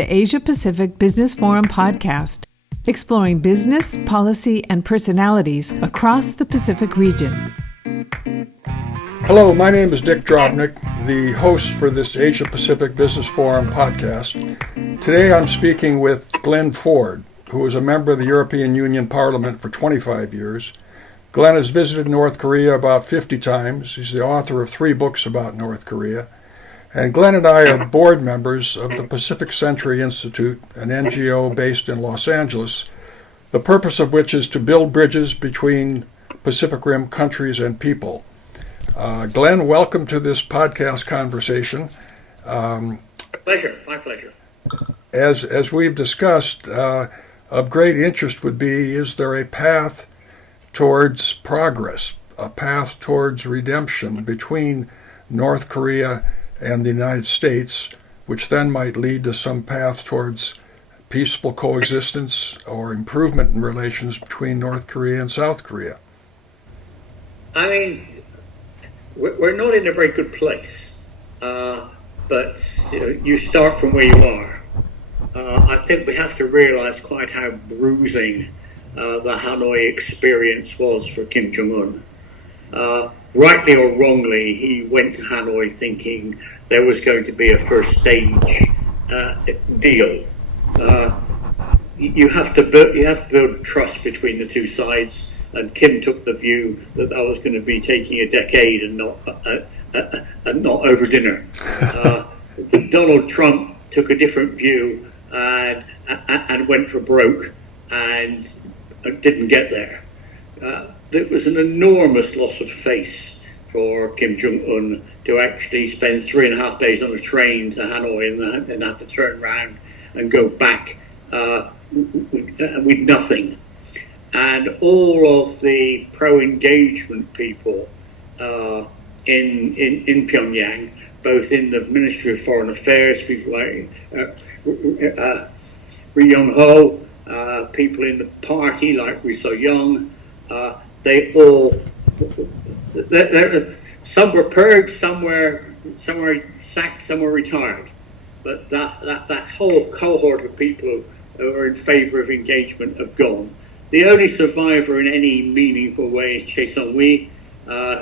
the Asia-Pacific Business Forum podcast, exploring business, policy, and personalities across the Pacific region. Hello, my name is Dick Drobnick, the host for this Asia-Pacific Business Forum podcast. Today I'm speaking with Glyn Ford, who is a member of the European Union Parliament for 25 years. Glyn has visited North Korea about 50 times. He's the author of 3 books about North Korea. And Glyn and I are board members of the Pacific Century Institute, an NGO based in Los Angeles, the purpose of which is to build bridges between Pacific Rim countries and people. Glyn, welcome to this podcast conversation. My pleasure. As we've discussed, of great interest would be, is there a path towards progress, a path towards redemption between North Korea and the United States, which then might lead to some path towards peaceful coexistence or improvement in relations between North Korea and South Korea? I mean, we're not in a very good place, but you start from where you are. I think we have to realize quite how bruising the Hanoi experience was for Kim Jong Un. Rightly or wrongly, he went to Hanoi thinking there was going to be a first stage deal. You have to build trust between the two sides, and Kim took the view that was going to be taking a decade and not over dinner. Donald Trump took a different view and went for broke and didn't get there. There was an enormous loss of face for Kim Jong Un to actually spend 3.5 days on a train to Hanoi and have to turn around and go back with nothing. And all of the pro-engagement people in Pyongyang, both in the Ministry of Foreign Affairs, people like Ri Yong Ho, people in the party like Ri So-young, they all, some were purged, some were sacked, some were retired. But that whole cohort of people who are in favor of engagement have gone. The only survivor in any meaningful way is Choi Sung-hui,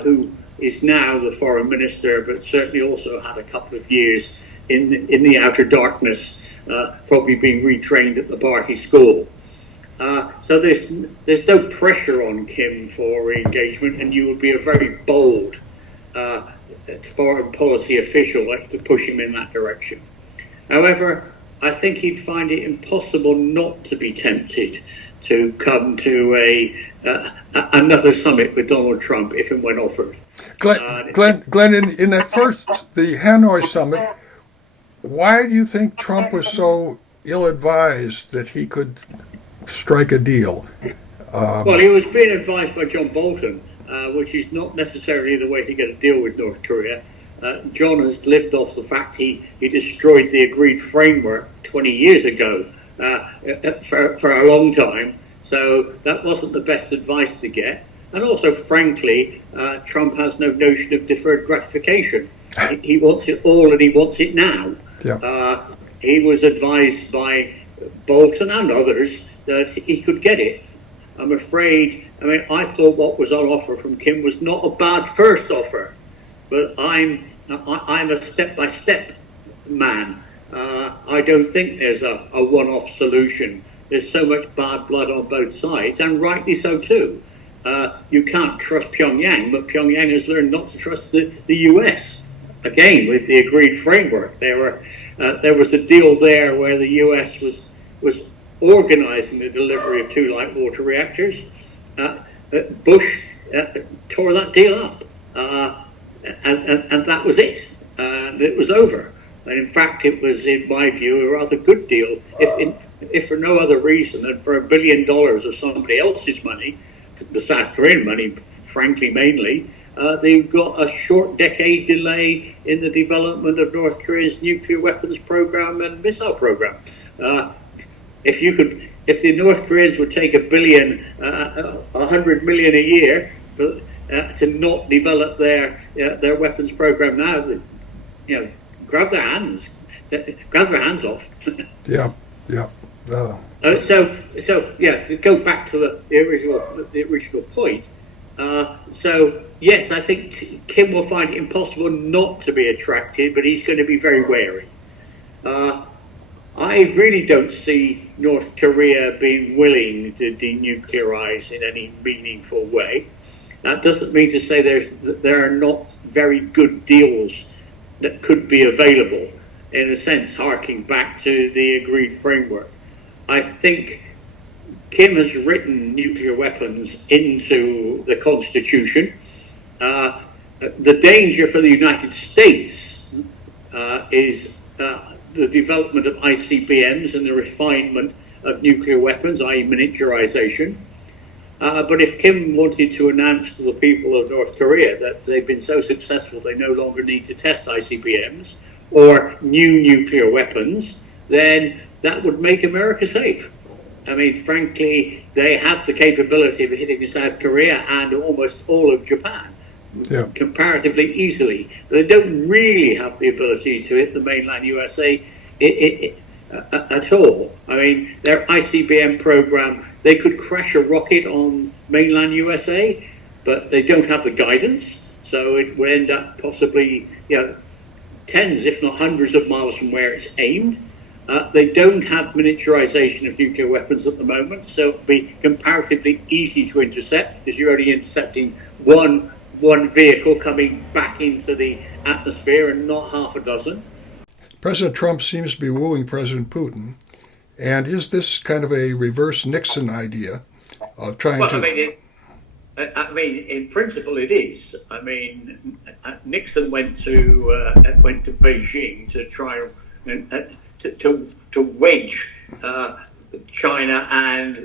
who is now the foreign minister, but certainly also had a couple of years in the outer darkness, probably being retrained at the party school. So there's no pressure on Kim for re-engagement, and you would be a very bold foreign policy official like to push him in that direction. However, I think he'd find it impossible not to be tempted to come to another summit with Donald Trump if and when offered. Glyn, in that first, the Hanoi summit, why do you think Trump was so ill-advised that he could strike a deal? Well, he was being advised by John Bolton, which is not necessarily the way to get a deal with North Korea. John has lived off the fact he destroyed the agreed framework 20 years ago for a long time. So that wasn't the best advice to get. And also, frankly, Trump has no notion of deferred gratification. He wants it all and he wants it now. Yeah. He was advised by Bolton and others that he could get it. I'm afraid, I thought what was on offer from Kim was not a bad first offer, but I'm a step-by-step man. I don't think there's a one-off solution. There's so much bad blood on both sides, and rightly so too. You can't trust Pyongyang, but Pyongyang has learned not to trust the US. Again, with the agreed framework, there was a deal there where the US was organizing the delivery of 2 light water reactors. Bush tore that deal up, and that was it. It was over. And in fact, it was, in my view, a rather good deal, if for no other reason than for $1 billion of somebody else's money, the South Korean money, frankly, mainly. They've got a short decade delay in the development of North Korea's nuclear weapons program and missile program. If the North Koreans would take $100 million a year to not develop their weapons program now, grab their hands, grab their hands off. Yeah, yeah. To go back to the original point. So yes, I think Kim will find it impossible not to be attracted, but he's going to be very wary. I really don't see North Korea being willing to denuclearize in any meaningful way. That doesn't mean to say there are not very good deals that could be available, in a sense, harking back to the agreed framework. I think Kim has written nuclear weapons into the Constitution. The danger for the United States is the development of ICBMs and the refinement of nuclear weapons, i.e. miniaturization. But if Kim wanted to announce to the people of North Korea that they've been so successful they no longer need to test ICBMs or new nuclear weapons, then that would make America safe. I mean, frankly, they have the capability of hitting South Korea and almost all of Japan comparatively easily. They don't really have the ability to hit the mainland USA at all. I mean, their ICBM program, they could crash a rocket on mainland USA, but they don't have the guidance. So it would end up possibly, tens, if not hundreds of miles from where it's aimed. They don't have miniaturization of nuclear weapons at the moment, so it'll be comparatively easy to intercept because you're only intercepting one vehicle coming back into the atmosphere and not half a dozen. President Trump seems to be wooing President Putin. And is this kind of a reverse Nixon idea of trying to... I mean, in principle, it is. I mean, Nixon went to Beijing to try and to wedge China and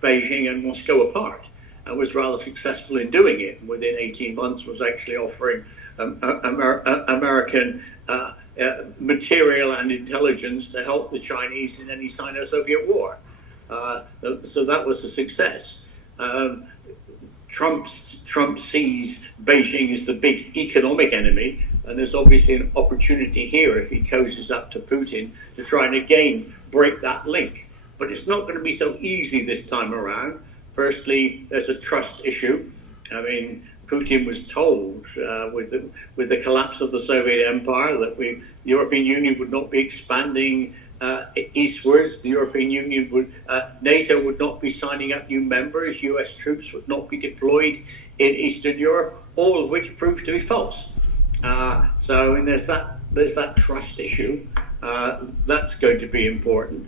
Beijing and Moscow apart, and was rather successful in doing it. And within 18 months, was actually offering American material and intelligence to help the Chinese in any Sino-Soviet war. So that was a success. Trump sees Beijing as the big economic enemy, and there's obviously an opportunity here if he cozies up to Putin to try and again break that link. But it's not going to be so easy this time around. Firstly, there's a trust issue. I mean, Putin was told with the collapse of the Soviet Empire that the European Union would not be expanding eastwards. The European Union NATO would not be signing up new members. US troops would not be deployed in Eastern Europe, all of which proved to be false. So there's that trust issue. That's going to be important.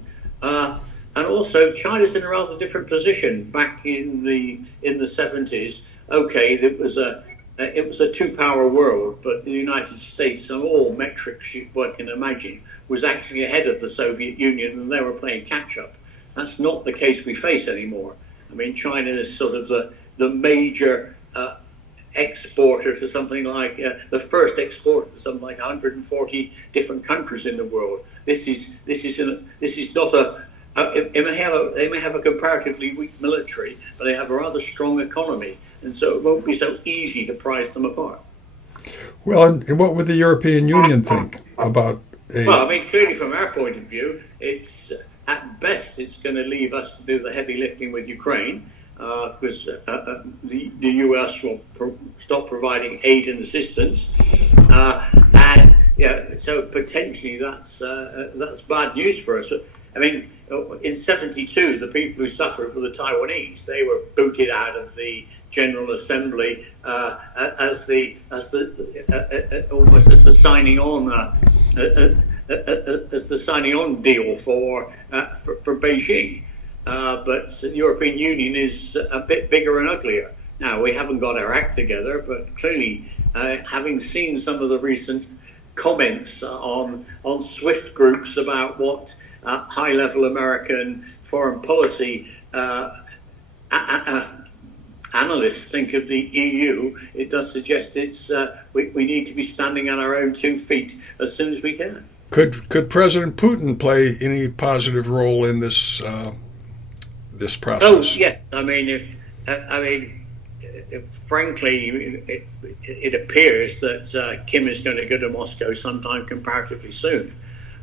And also, China's in a rather different position. Back in the 70s, okay, it was a two-power world, but the United States, on all metrics one can imagine, was actually ahead of the Soviet Union, and they were playing catch-up. That's not the case we face anymore. I mean, China is sort of the major exporter to something like the first exporter to something like 140 different countries in the world. This is not a they may have a comparatively weak military, but they have a rather strong economy, and so it won't be so easy to prize them apart. Well, and what would the European Union think about Well, I mean, clearly from our point of view, it's at best it's going to leave us to do the heavy lifting with Ukraine, because the US will stop providing aid and assistance, and so potentially that's bad news for us. I mean, in '72, the people who suffered were the Taiwanese. They were booted out of the General Assembly as almost as the signing on deal for Beijing. But the European Union is a bit bigger and uglier. Now, we haven't got our act together, but clearly, having seen some of the recent comments on SWIFT groups about what high-level American foreign policy analysts think of the EU, it does suggest we need to be standing on our own 2 feet as soon as we can. Could President Putin play any positive role in this this process? Oh, yeah. Frankly, it appears that Kim is going to go to Moscow sometime comparatively soon.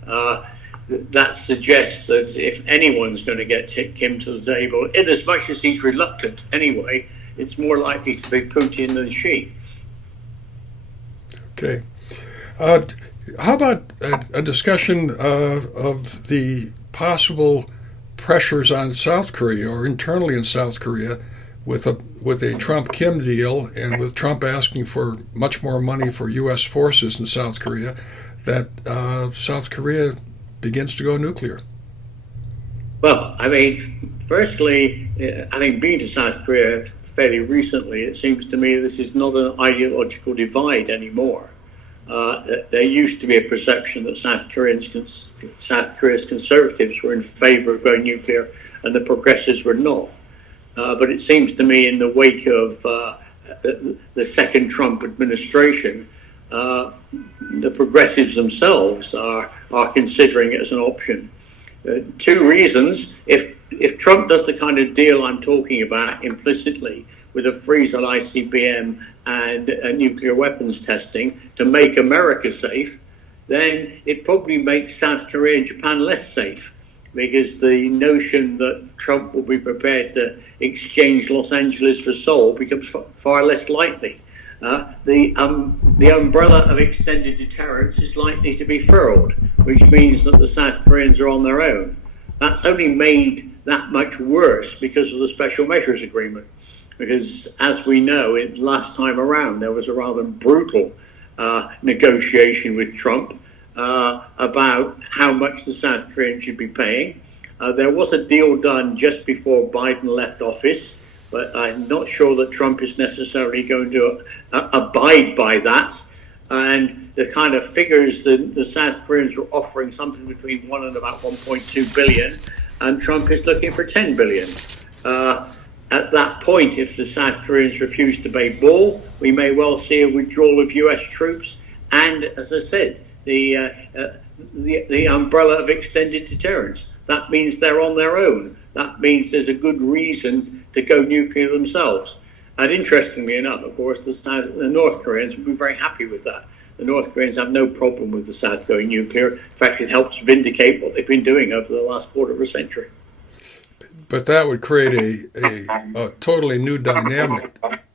That suggests that if anyone's going to get Kim to the table, in as much as he's reluctant anyway, it's more likely to be Putin than Xi. Okay. How about a discussion of the possible pressures on South Korea or internally in South Korea with a Trump-Kim deal, and with Trump asking for much more money for U.S. forces in South Korea, that South Korea begins to go nuclear? Well, I mean, firstly, having been to South Korea fairly recently, it seems to me this is not an ideological divide anymore. There used to be a perception that South Korea's conservatives were in favor of going nuclear and the progressives were not. But it seems to me in the wake of the second Trump administration, the progressives themselves are considering it as an option. Two reasons. If Trump does the kind of deal I'm talking about implicitly, with a freeze on ICBM and nuclear weapons testing to make America safe, then it probably makes South Korea and Japan less safe, because the notion that Trump will be prepared to exchange Los Angeles for Seoul becomes far less likely. The umbrella of extended deterrence is likely to be furled, which means that the South Koreans are on their own. That's only made that much worse because of the special measures agreement. Because, as we know, last time around there was a rather brutal negotiation with Trump about how much the South Koreans should be paying. There was a deal done just before Biden left office, but I'm not sure that Trump is necessarily going to abide by that. And the kind of figures that the South Koreans were offering, something between 1 and about 1.2 billion, and Trump is looking for 10 billion. At that point, if the South Koreans refuse to pay ball, we may well see a withdrawal of US troops and, as I said, the umbrella of extended deterrence. That means they're on their own. That means there's a good reason to go nuclear themselves. And interestingly enough, of course, the North Koreans would be very happy with that. The North Koreans have no problem with the South going nuclear. In fact, it helps vindicate what they've been doing over the last quarter of a century. But that would create a totally new dynamic. And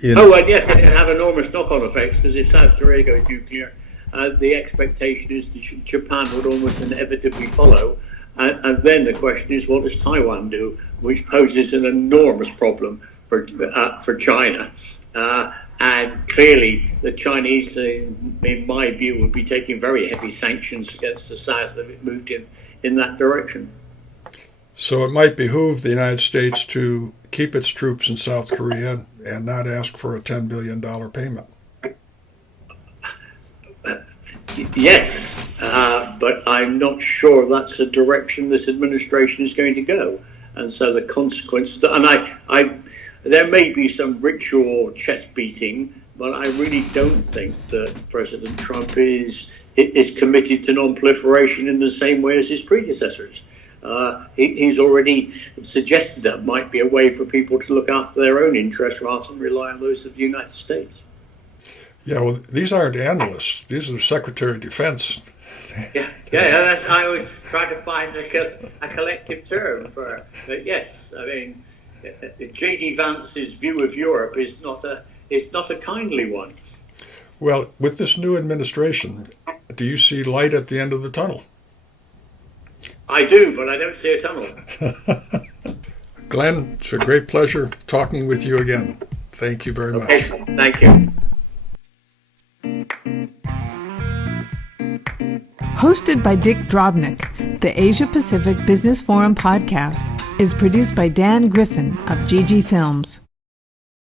yes, it have enormous knock-on effects, because if South Korea goes nuclear, the expectation is that Japan would almost inevitably follow. And then the question is, what does Taiwan do, which poses an enormous problem for China. And clearly, the Chinese, in my view, would be taking very heavy sanctions against the South if it moved in that direction. So it might behoove the United States to keep its troops in South Korea and not ask for a $10 billion payment. Yes, but I'm not sure that's the direction this administration is going to go. And so the consequences, and there may be some ritual chest beating, but I really don't think that President Trump is committed to non-proliferation in the same way as his predecessors. He's already suggested that might be a way for people to look after their own interests rather than rely on those of the United States. Yeah, well, these aren't analysts. These are Secretary of Defense. Yeah, that's how I was trying to find a collective term for. But yes, I mean, J.D. Vance's view of Europe is not a kindly one. Well, with this new administration, do you see light at the end of the tunnel? I do, but I don't see a tunnel. Glyn, it's a great pleasure talking with you again. Thank you very much. Thank you. Hosted by Dick Drobnick, the Asia Pacific Business Forum podcast is produced by Dan Griffin of GG Films.